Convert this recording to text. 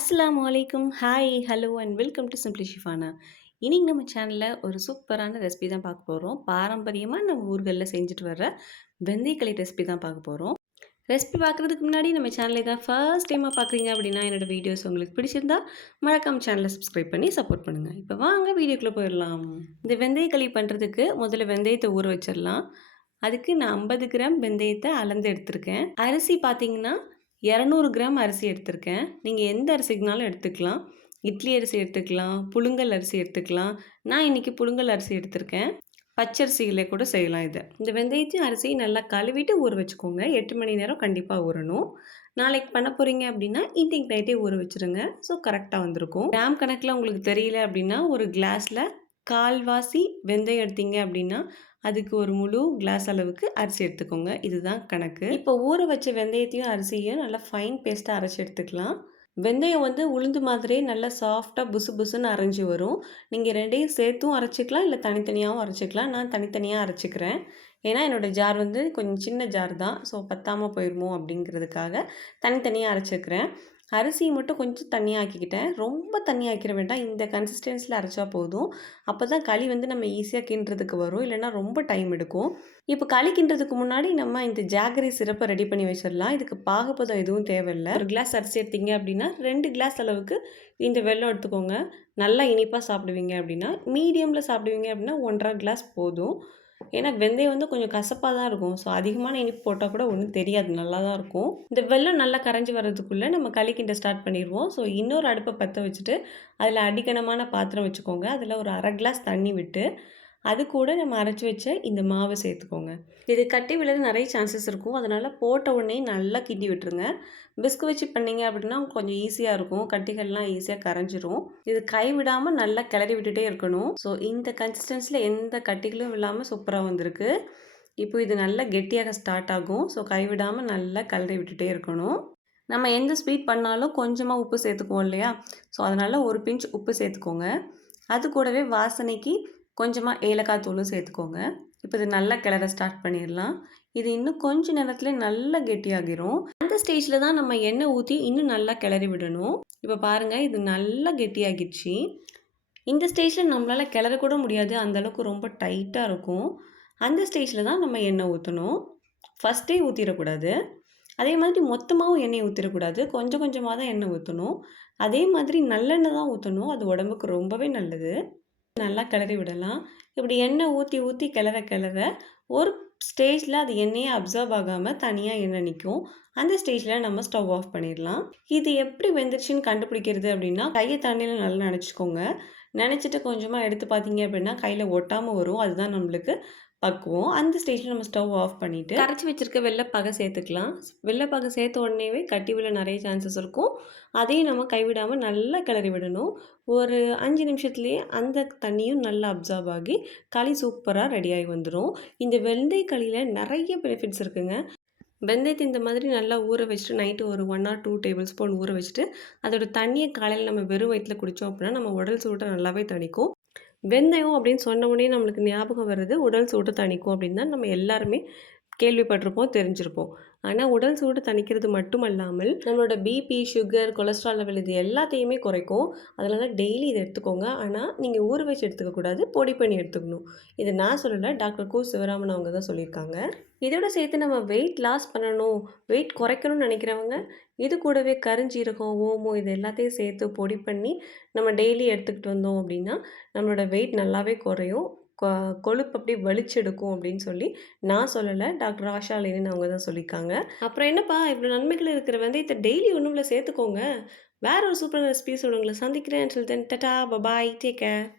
அஸ்லாம் வலைக்கும் hi hello and welcome to simply Shifana இன்றைக்கி நம்ம சேனலில் ஒரு சூப்பரான ரெசிபி தான் பார்க்க போகிறோம் பாரம்பரியமாக நம்ம ஊர்களில் செஞ்சுட்டு வர்ற வெந்தயக்களி ரெசிபி தான் பார்க்க போகிறோம் ரெசிபி பார்க்குறதுக்கு முன்னாடி நம்ம சேனலை தான் ஃபர்ஸ்ட் டைமாக பார்க்குறீங்க அப்படின்னா என்னோட வீடியோஸ் உங்களுக்கு பிடிச்சிருந்தா மறக்காம சேனலை சப்ஸ்கிரைப் பண்ணி சப்போர்ட் பண்ணுங்கள் இப்போ வாங்க வீடியோக்குள்ளே போயிடலாம். இந்த வெந்தயக்களி பண்ணுறதுக்கு முதல்ல வெந்தயத்தை ஊற வச்சிடலாம். அதுக்கு நான் ஐம்பது கிராம் வெந்தயத்தை அளந்து எடுத்திருக்கேன். அரிசி பார்த்தீங்கன்னா இரநூறு கிராம் அரிசி எடுத்திருக்கேன். நீங்கள் எந்த அரிசிக்குனாலும் எடுத்துக்கலாம். இட்லி அரிசி எடுத்துக்கலாம் புழுங்கல் அரிசி எடுத்துக்கலாம். நான் இன்றைக்கி புழுங்கல் அரிசி எடுத்திருக்கேன். பச்சரிசியிலே கூட செய்யலாம் இதை. இந்த வெந்தயத்தையும் அரிசியும் நல்லா கழுவிட்டு ஊற வச்சுக்கோங்க. எட்டு மணி நேரம் கண்டிப்பாக ஊறணும். நாளைக்கு பண்ண போகிறீங்க அப்படின்னா ஈவினிங் நைட்டே ஊற வச்சுருங்க. ஸோ கரெக்டாக வந்திருக்கும். கிராம் கணக்கில் உங்களுக்கு தெரியல அப்படின்னா ஒரு கிளாஸில் கால்வாசி வெந்தயம் எடுத்தீங்க அப்படின்னா அதுக்கு ஒரு முழு கிளாஸ் அளவுக்கு அரிசி எடுத்துக்கோங்க. இதுதான் கணக்கு. இப்போ ஊற வச்ச வெந்தயத்தையும் அரிசியும் நல்லா ஃபைன் பேஸ்ட்டாக அரைச்சி எடுத்துக்கலாம். வெந்தயம் வந்து உளுந்து மாதிரியே நல்லா சாஃப்டாக புசு புசுன்னு அரைஞ்சி வரும். நீங்கள் ரெண்டையும் சேர்த்தும் அரைச்சிக்கலாம் இல்லை தனித்தனியாகவும் அரைச்சிக்கலாம். நான் தனித்தனியாக அரைச்சிக்கிறேன். ஏன்னா என்னோடய ஜார் வந்து கொஞ்சம் சின்ன ஜார் தான். ஸோ பத்தாமல் போயிடுமோ அப்படிங்கிறதுக்காக தனித்தனியாக அரைச்சிக்கிறேன். அரிசியை மட்டும் கொஞ்சம் தண்ணியாக்கிக்கிட்டேன். ரொம்ப தண்ணி ஆக்கிற வேண்டாம். இந்த கன்சிஸ்டன்சியில் அரைச்சா போதும். அப்போ தான் களி வந்து நம்ம ஈஸியாக கிண்டுறதுக்கு வரும். இல்லைனா ரொம்ப டைம் எடுக்கும். இப்போ களி கிண்டுறதுக்கு முன்னாடி நம்ம இந்த ஜாகரி சிறப்பை ரெடி பண்ணி வச்சிடலாம். இதுக்கு பாகப்பதம் எதுவும் தேவையில்லை. ஒரு கிளாஸ் அரிசி எடுத்தீங்க அப்படின்னா ரெண்டு கிளாஸ் அளவுக்கு இந்த வெள்ளம் எடுத்துக்கோங்க. நல்லா இனிப்பாக சாப்பிடுவீங்க அப்படின்னா. மீடியமில் சாப்பிடுவீங்க அப்படின்னா ஒன்றரை கிளாஸ் போதும். ஏன்னா வெந்தயம் வந்து கொஞ்சம் கசப்பாக தான் இருக்கும். ஸோ அதிகமான இனிப்பு போட்டால் கூட ஒன்றும் தெரியாது. நல்லா தான் இருக்கும். இந்த வெள்ளம் நல்லா கரைஞ்சி வர்றதுக்குள்ளே நம்ம களி கிண்ட ஸ்டார்ட் பண்ணிடுவோம். ஸோ இன்னொரு அடுப்பை பற்ற வச்சுட்டு அதில் அடிக்கணமான பாத்திரம் வச்சுக்கோங்க. அதில் ஒரு அரை கிளாஸ் தண்ணி விட்டு அது கூட நம்ம அரைச்சி வச்ச இந்த மாவை சேர்த்துக்கோங்க. இது கட்டி விழுற நிறைய சான்சஸ் இருக்கும். அதனால் போட்ட உடனே நல்லா கிண்டி விட்டுருங்க. பிஸ்கு வச்சு பண்ணிங்க அப்படின்னா கொஞ்சம் ஈஸியாக இருக்கும். கட்டிகள்லாம் ஈஸியாக கரைஞ்சிரும். இது கை விடாமல் நல்லா கிளறி விட்டுட்டே இருக்கணும். ஸோ இந்த கன்சிஸ்டன்சியில் எந்த கட்டிகளும் இல்லாமல் சூப்பராக வந்திருக்கு. இப்போ இது நல்லா கெட்டியாக ஸ்டார்ட் ஆகும். ஸோ கைவிடாமல் நல்லா கிளறி விட்டுட்டே இருக்கணும். நம்ம எந்த ஸ்வீட் பண்ணாலும் கொஞ்சமாக உப்பு சேர்த்துக்குவோம் இல்லையா? ஸோ அதனால் ஒரு பிஞ்ச் உப்பு சேர்த்துக்கோங்க. அது கூடவே வாசனைக்கு கொஞ்சமாக ஏலக்காய் தூளும் சேர்த்துக்கோங்க. இப்போ இது நல்லா கிளற ஸ்டார்ட் பண்ணிடலாம். இது இன்னும் கொஞ்ச நேரத்தில் நல்லா கெட்டியாகிரும். அந்த ஸ்டேஜில் தான் நம்ம எண்ணெய் ஊற்றி இன்னும் நல்லா கிளறி விடணும். இப்போ பாருங்கள் இது நல்லா கெட்டியாகிடுச்சு. இந்த ஸ்டேஜில் நம்மளால் கிளற கூட முடியாது. அந்தளவுக்கு ரொம்ப டைட்டாக இருக்கும். அந்த ஸ்டேஜில் தான் நம்ம எண்ணெய் ஊற்றணும் ஃபஸ்ட்டே ஊற்றிடக்கூடாது அதே மாதிரி மொத்தமாகவும் எண்ணெய் ஊற்றிடக்கூடாது கொஞ்சம் கொஞ்சமாக தான் எண்ணெய் ஊற்றணும் அதே மாதிரி நல்லெண்ணெய் தான் ஊற்றணும் அது உடம்புக்கு ரொம்பவே நல்லது. நல்லா கிளறி விடலாம். இப்படி எண்ணெய் ஊற்றி ஊற்றி கிளற கிளற ஒரு ஸ்டேஜில் அது எண்ணெயே அப்சர்வ் ஆகாமல் தனியாக எண்ணெய் நிற்கும் அந்த ஸ்டேஜில் நம்ம ஸ்டவ் ஆஃப் பண்ணிடலாம். இது எப்படி வெந்துருச்சுன்னு கண்டுபிடிக்கிறது அப்படின்னா கையை தண்ணியில் நல்லா நினச்சிக்கோங்க. நினச்சிட்டு கொஞ்சமாக எடுத்து பார்த்தீங்க அப்படின்னா கையில் ஒட்டாமல் வரும். அதுதான் நம்மளுக்கு பக்குவோம். அந்த ஸ்டேஜில் நம்ம ஸ்டவ் ஆஃப் பண்ணிவிட்டு கரைச்சி வச்சுருக்க வெள்ளைப்பாகை சேர்த்துக்கலாம். வெள்ளைப்பாகை சேர்த்த உடனேவே கட்டி விழ நிறைய சான்சஸ் இருக்கும். அதையும் நம்ம கைவிடாமல் நல்லா கிளறி விடணும். ஒரு அஞ்சு நிமிஷத்துலேயே அந்த தண்ணியும் நல்லா அப்சார்ப் ஆகி களி சூப்பராக ரெடியாகி வந்துடும் இந்த வெந்தய களியில் நிறைய பெனிஃபிட்ஸ் இருக்குங்க. வெந்தயத்தை இந்த மாதிரி நல்லா ஊற வச்சுட்டு நைட்டு ஒரு one or two tablespoon ஊற வச்சுட்டு அதோட தண்ணியை காலையில் நம்ம வெறும் வயிற்றில் குடித்தோம் அப்படின்னா நம்ம உடல் சூட்டை நல்லாவே தணிக்கும். வெந்தயம் அப்படின்னு சொன்ன உடனே நம்மளுக்கு ஞாபகம் வருது உடல் சூட்டை தணிக்கும் அப்படின்னு தான் நம்ம எல்லாருமே கேள்விப்பட்டிருப்போம் தெரிஞ்சிருப்போம். ஆனால் உடல் சூடு தணிக்கிறது மட்டும் அல்லாமல் நம்மளோட பிபி சுகர் கொலஸ்ட்ரால் லெவல் இது எல்லாத்தையுமே குறைக்கும். அதனால டெய்லி இதை எடுத்துக்கோங்க. ஆனால் நீங்கள் ஊற வச்சு எடுத்துக்கக்கூடாது பொடி பண்ணி எடுத்துக்கணும். இதை நான் சொல்லலை டாக்டர் கு சிவராமன் அவங்க தான் சொல்லியிருக்காங்க. இதோட சேர்த்து நம்ம வெயிட் லாஸ் பண்ணணும். வெயிட் குறைக்கணும்னு நினைக்கிறவங்க இது கூடவே கருஞ்சீரகம் ஓமம் இது எல்லாத்தையும் சேர்த்து பொடி பண்ணி நம்ம டெய்லி எடுத்துக்கிட்டு வந்தோம் அப்படின்னா நம்மளோட வெயிட் நல்லாவே குறையும். கொழுப்பு அப்படியே வலிச்செடுக்கும் அப்படின்னு சொல்லி நான் சொல்லலை. டாக்டர் ஆஷா லேனின்னு அவங்க தான் சொல்லியிருக்காங்க. அப்புறம் என்னப்பா இவ்வளோ நன்மைகள் இருக்கிற வெந்தயத்தை டெய்லி ஒன்றும் சேர்த்துக்கோங்க. வேற ஒரு சூப்பரான ரெசிபிஸ் உங்களை சந்திக்கிறேன். சொல்லிட்டு டட்டா பபாய் டேக் கேர்